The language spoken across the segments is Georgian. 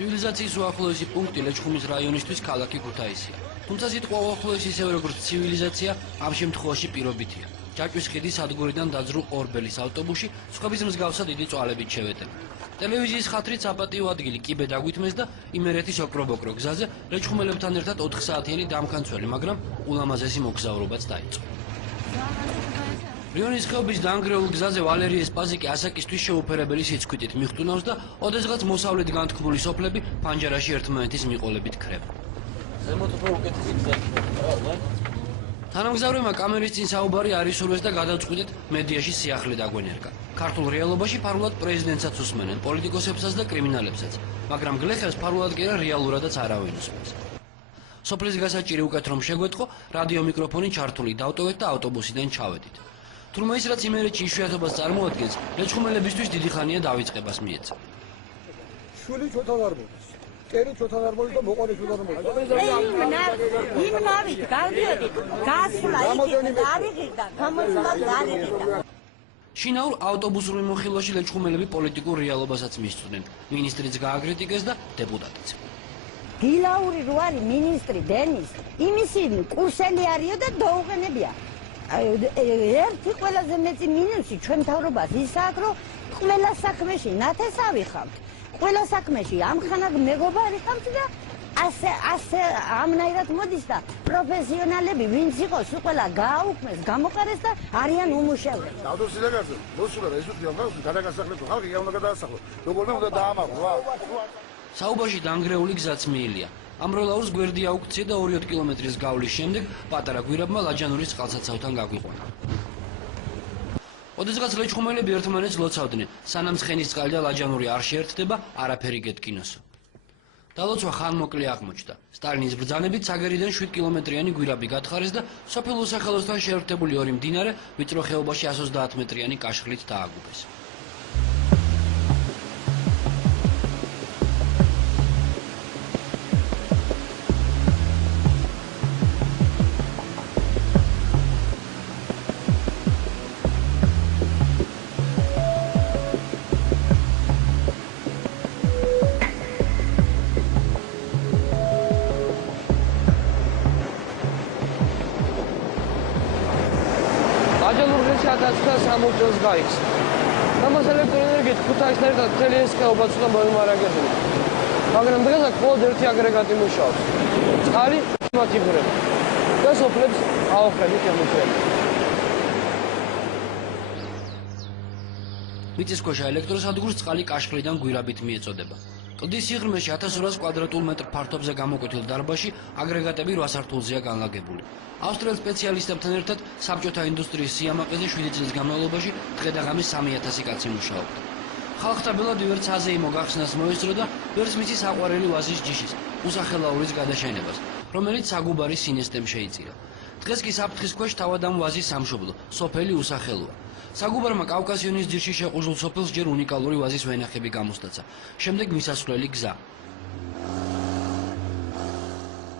ცივილიზაციის უახლოესი პუნქტი ლეჩხუმის რაიონისთვის ქალაქი ქუთაისია. თუმცა სიტყვა უახლოესი ისევე როგორც ცივილიზაცია ამ შემთხვევაში პირობითია. ჯაჭვის ხიდის სადგურიდან დაძრულ ორბელის ავტობუსში სხვების მსგავსად დიდი წვალებით შევეტენ. ტელევიზიის ხათრით საპატიო ადგილი კიბე დაგვითმეს და იმერეთის ოკრობოკრო გზაზე ლეჩხუმელებთან ერთად 4 საათიანი დამქანცველი, მაგრამ ულამაზესი მოგზაურობაც დაიწყო. რიონის ხეობის დაანგრეულ გზაზე ვალერი ესპაზიკი ასაკისთვის შეუფერებელი სიცხვით მიხტუნავს და ოდესღაც მოსავლით განთქმული სოფლები ფანჯარაში ერთმანეთის მიყოლებით ქრება. თანამგზავრებმა კამერის წინ საუბარი არ ისურვეს და გადაწყვიტეთ მედიაში სიახლე დაგვენერგა. ქართულ რეალობაში ფარულად პრეზიდენტსაც უსმენენ, პოლიტიკოსებსაც და კრიმინალებსაც, მაგრამ გლეხებს ფარულად კი არა რეალურადაც არავინ უსმენს. სოფლის გასაჭირი უკეთ რომ შეგვეთყო, რადიო მიკროფონი ჩართული დავტოვეთ და ავტობუსიდან ჩავედით. თუმცა ის რაც იმერეთში იშვიათობას წარმოადგენს, ლეჩხუმელებისთვის დიდი ხანია დავიწყებას მიეცა. შვილი ჩვენთან არ მოდის. კერი ჩვენთან არ მოდის და მოყარი ჩვენთან არ მოდის. იმ ნავით გავდიოდით, გასვლა იქით და ავიღეთ და გამოსვლა დაარიგეთ. შინაურ ავტობუსური მოხილვაში ლეჩხუმელები პოლიტიკურ რეალობასაც მისწვდნენ. მინისტრიც გააკრიტიკეს და დეპუტატიც. გილაური რო არის მინისტრი დენის, იმისი კურსელი არისო და დაუყენებია. ერთი ყველაზე მეტი მინუსი ჩვენ მთავრობას ის აქვს, რომ ყველა საქმეში ნათესავი ხავთ. ყველა საქმეში ამხანაგ მეგობარი ხავთ და ასე ამნაირად მოდის და პროფესიონალები ვინც იყოს ყველა გააუქმეს, გამოყარეს და არიან უმუშევრები. ავტოსილაგარზე მოსულა ეს უთხი ამას გადაგასახლებს ხალხი უნდა გადაასახლო. როგორ უნდა დაამაყო. საუბარში დაანგრეული გზაც მიილია. ამროლაურს გვერდი აუქცია და 2 კილომეტრის გავლის შემდეგ პატარა გვირაბმა ლაჯანურის წყალსაცავთან გაგვიყვანა. ოდესღაც ლეჩხუმელები ერთმანეთს ლოცავდნენ, სანამ ცხენის წყალი და ლაჯანური არ შეერთდება, არაფერი გეტკინოსო. დალოცვა ხანმოკლე აღმოჩნდა. სტალინის ბრძანებით საგერიდან 7 კილომეტრიანი გვირაბი გათხარეს და სოფელ უსახელოსთან შეერთებული ორი მდინარე ვიწრო ხეობაში 130 მეტრიანი კაშხლით დააგუპეს. სამოწელს გაიქცა. ამას ელექტროენერგიით ქუთაისთან ერთად მთელი ეს ხეობაც უნდა მოიმარაგებინა. მაგრამ დღეს აქ მხოლოდ ერთი აგრეგატი მუშაობს. წყალი მათ იღვრება და სოფლებს აოხრებით ემუქრება. მიწისქვეშა ელექტროსადგურს წყალი კაშხლიდან გვირაბით მიეწოდება. კლდის სიღრმეში 1200 კვადრატულ მეტრ ფართობზე გამოკვეთილ დარბაზში აგრეგატები 8 სართულზეა განლაგებული. ავსტრიელ სპეციალისტებთან ერთად საბჭოთა ინდუსტრიის სიამაყეზე 7 წლის განმავლობაში დღე და ღამე 3000 კაცი მუშაობდა. ხალხთა ბელადი ვერც აზეიმო გახსნას მოესწრო და ვერც მისი საყვარელი ვაზის ჯიშის, უსახელაურის გადაშენებას, რომელიც საგუბარის სინესტემ შეიწირა. დღეს კი საფრთხის ქვეშ თავად ამ ვაზის სამშობლო, სოფელი უსახელოა. საგუბარმა კავკასიონის ძირში შეყუჟულ სოფელს ჯერ უნიკალური ვაზის ვენახები გამოსტაცა, შემდეგ მისასვლელი გზა.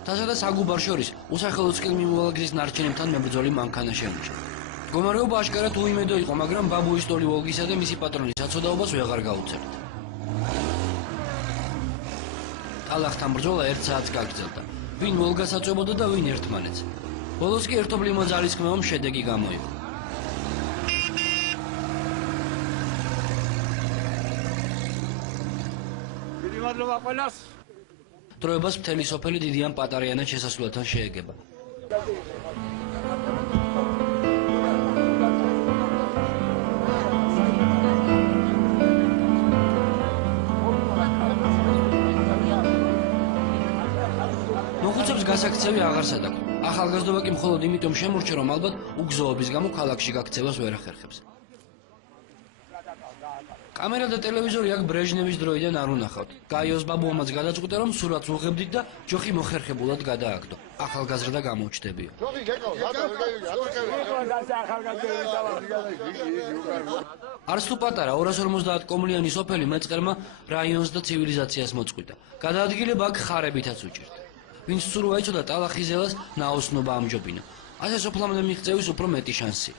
თასა და საგუბარ შორის უსახელოს კილმიმოვალ გზის ნარჩენებთან მებრძოლი მანქანა შემორჩა. მდგომარეობა აშკარად უიმედო იყო, მაგრამ ბაბუის ტოლი ვოლგისა და მისი პატრონის საცოდაობას ვეღარ გაუწევთ. ტალახთან ბრძოლა 1 საათს გაგრძელდა. ვინ ვოლგას აწვებოდა და ვინ ერთმანეთს. ბოლოს კი ერთობლივმა ძალისხმევამ შედეგი გამოიღო. მადლობა ყველას. დროებას მთელი სოფელი დიდი ან პატარიანად შესასვლელთან შეეგება. მოხუცებს გასაქცევი აღარ სადაქვ. ახალგაზრდობა კი მხოლოდ იმიტომ შემორჩა, რომ ალბათ უგზოობის გამო ქალაქში გაქცევას ვერ ახერხებს. კამერა და ტელევიზორი აქ ბრეჟნევის დროიდან არ უნახავთ. გაიოს ბაბუამაც გადაწყვიტა, რომ სურათს უღებდით და ჯოხი მოხერხებულად გადააგდო. ახალგაზრდა გამოჩნდებია. არც თუ პატარა 250 კომლიანი სოფელი მეწყერმა რაიონს და ცივილიზაციას მოწყვიტა. გადაადგილება აქ ხარებითაც უჭირთ. ვინც სურვა იცოდა ტალახიზელას ნაოსნობა ამჯობინა. ასე სოფლამდე მიღწევის უფრო მეტი შანსი.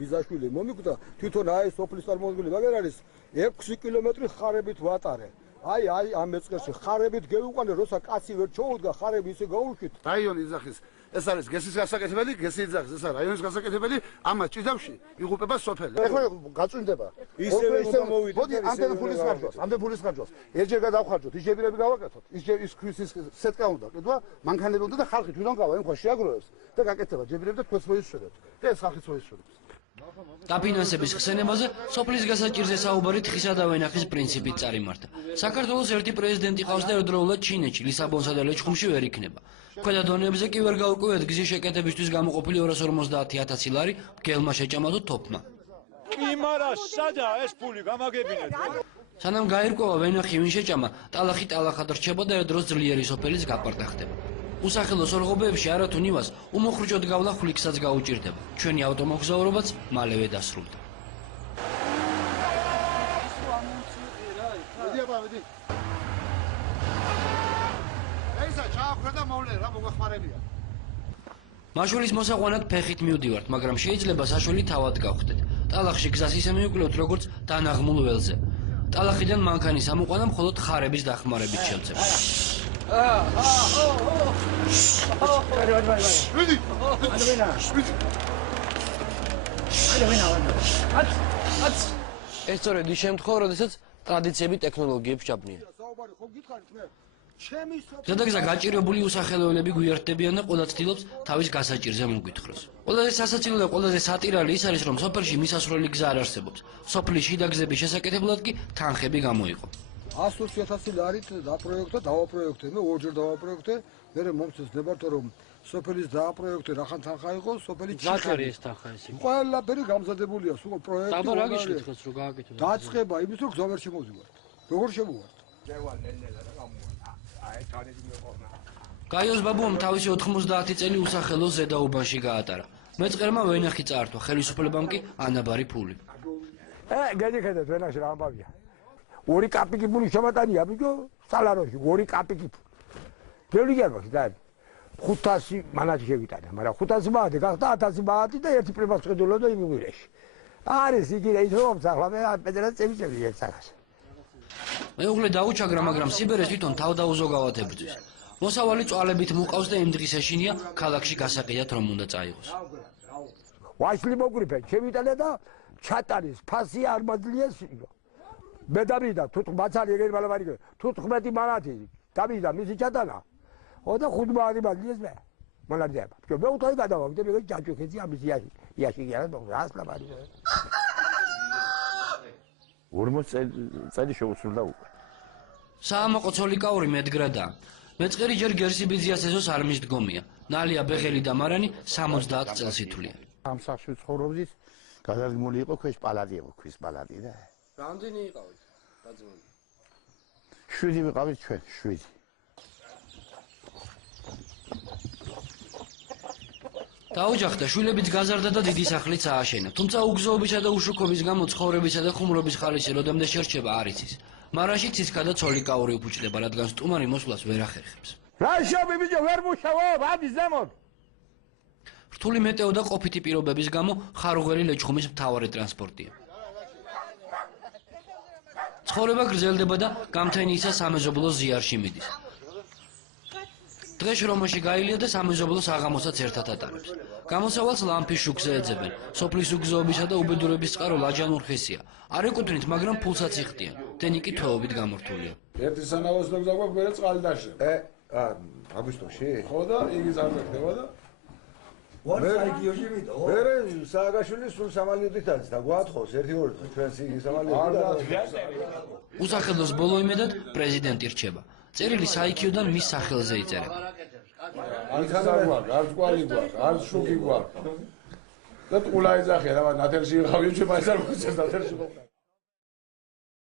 ბიზაშვილი მომიკვდა თვითონ აი სოფლის წარმოადგენელი მაგერ არის 6 კილომეტრი ხარებით ვატარე. აი ამ მეწყერში ხარებით გეუყანე როცა კაცი ვერ ჩოუდგა ხარები ისე გაუშვით რაიონი იძახის ეს არის გესის გასაკეთებელი გესი იძახის ეს არის რაიონის გასაკეთებელი ამას ჭიდავში იღუპება სოფელი ეხლა გაწვიმდება მოდი ამდენ ფულის ხარჯვას ერთჯერ გადავხარჯოთ ის ჯებირები გავაკეთოთ ის ქვის სეტკა უნდა კიდვა მანქანები უნდა და ხალხი თვითონ გავა იმ ხო შეაგროვებს და გაკეთება ჯებირები და თქვენს მოისურვებთ და ეს ხალხიც მოისურვებს დაფინანსების ხსენებაზე სოფლის გასაჭირზე საუბარი თხისა და ვენახის პრინციპით წარიმართა. საქართველოს ერთი პრეზიდენტი ყავს და ერთდროულად ჩინეთში, ლისაბონსა და ლეჩხუმში ვერ იქნება. ქვედა დონეებზე კი ვერ გაურკვევთ გზის შეკეთებისთვის გამოყოფილი 250,000 ლარი მგელმა შეჭამა თუ თოფმა. იმარა სადა ეს ფული გამაგებინეთ. სანამ გაირკვევა ვენახი ვინ შეჭამა, ტალახი ტალახად რჩება და ერთ დროს ძლიერი სოფელის გაპარტა ხდება. უსახელო სორღობებში არათუ ნივას უმოხრუჭოდ გავლა ხვლიკსაც გაუჭირდება. ჩვენი ავტომოგზაურობაც მალევე დასრულდა. მაშვილის მოსაყვანად ფეხით მივდივართ, მაგრამ შეიძლება საშველი თავად გავხდეთ. ტალახში გზას ისე მივკვლევთ, როგორც დანაღმულ ველზე. ტალახიდან მანქანის ამოყვანა მხოლოდ ხარების დახმარებით შემცება. ეს სწორედ ის შემთხვევა, როდესაც ტრადიციები ტექნოლოგიებს ჩაბნიან. ზედაგზა გაჭირებული უსახელოელები გვიერთდებიან და ყველა ცდილობს თავის გასაჭირზე მოგვითხროს. ყველაზე სასაცილო და ყველაზე სატირალი ის არის, რომ სოფელში მისასვლელი გზა არ არსებობს. სოფლის შიდა გზების შესაკეთებლად კი თანხები გამოიყო. 120,000 ლარით დაპროექტა, დავაპროექტე, მე ორჯერ დავაპროექტე, მე მომწეს ნებართო რომ სოფელის დააპროექტე რახან თანხა იყო, სოფელი ზაქარი ეს თანხა ესე. ყველაფერი გამზადებულია, სულ პროექტი. დაბა რა გიშლით რომ გააკეთო. დაწყება იმის რომ გზა ვერ შემოვდივართ. როგორ შემოვართ? გაიოს ბაბუამ თავისი 90 წელი უსახელოს ზედაუბანში გაატარა. მეწყერმა ვენახი წაართვა, ხელისუფლებამ კი ანაბარი ფული. გადიხედეთ ვენახში რა ამბავია. 2 კაპიკი ფული შემატანია ბიჭო, სალაროში 2 კაპიკი ფული. ბევრი გერბაში და 500 მანათი შევიტანა, მაგრამ 500 მანათი გახდა 1000 მანათი და ერთი პრებას ხედულო და იმიგვილეში. არის იგი რა ისე მომსახლა მე პედერას წევიწევი ერთ სახას. მეუღლე დაუჩაგრა, მაგრამ სიბერეს თვითონ თავდაუზოგავად ებრძვის. მოსავალი წვალებით მუყავს და იმ დღის ეშინია ქალაქში გასაყიდად რომ უნდა წაიღოს. ვაშლი მოგრიფე, შევიტანე და ჩატარის ფასი არ მაძლია სიგო. მე დავიდა თუ მაცალი ეგრე ბალავარი 15 მანათი დავიდა მისი ჩატანა. ოდა 5 მანათი მაგლიეს მე. მანადება. მე უთხარი გადავაგდე მე ჯაჭუქეცი ამის იაში გიარა რას ლაბარი. 40 წელი შეუსრულდა უკვე. საამაყო ცოლიკაური მედგრადაა. მეწყერი ჯერ გერსიბიძიას ეზოს არ მისდგომია. ნალია ბეღელი და მარანი 70 წელს ითვლიან. ამ სახში ცხოვრობდის გადადგმული იყო ქვეშ პალატი იყო, ქვის პალატი და რამდენი იყავით დაძმული? 7 ვიყავით ჩვენ, 7. დაოჯახდა, შვილებიც გაზარდა და დიდი სახლიც ააშენა. თუმცა უგზოობისა და უშუქობის გამო ცხოვრებისა და ხუმრობის ხალისი როდემდე შერჩება არ იცის. მარაში ცისკა და ცოლიკაური უფუჭდება, რადგან სტუმარი მოსვლას ვერ ახერხებს. რა შობი ბიჭო, ვერ მუშაობ, ამის ზემოთ. რთული მეტეო და ყოფითი პირობების გამო ხარუღელი ლეჩხუმის მთავარი ტრანსპორტია. ცხოვრება გრძელდება და გამთენიისა სამეზობლო ზიარში მიდის. დღეს რომოში გაილია და სამეზობლოს აღამოსაც ერთად ატარებს. გამოსავალს ლამფის შუქზე ეძებენ. სოფლის უგზოობისა და უბედურების წყარო ლაჯანურ ხესია. არ ეკუთვნით, მაგრამ ფულსაც იხდიან. თენი კი თვეობით გამორთულია. ერთი სანაოსნო გზა გვაქვს, მერე წყალი დაშენ. აგვისტოში? ხო და იგი ზარდა და მერე სააგაშვილი სულ სამალიოდით არის და გვათხოს 1-2 ჩვენს იგი სამალიოდი და უსახელოს ბოლო იმედად პრეზიდენტი რჩება. წერილი საიქიოდან მის სახელზე იწერება. არც არ გვაქვს, არც კვალი გვაქვს, არც შუქი გვაქვს. და ტყულა ეძახე რა, ნათელში იყავი, ჩვენ მაინც არ გვეცეს ნათელში.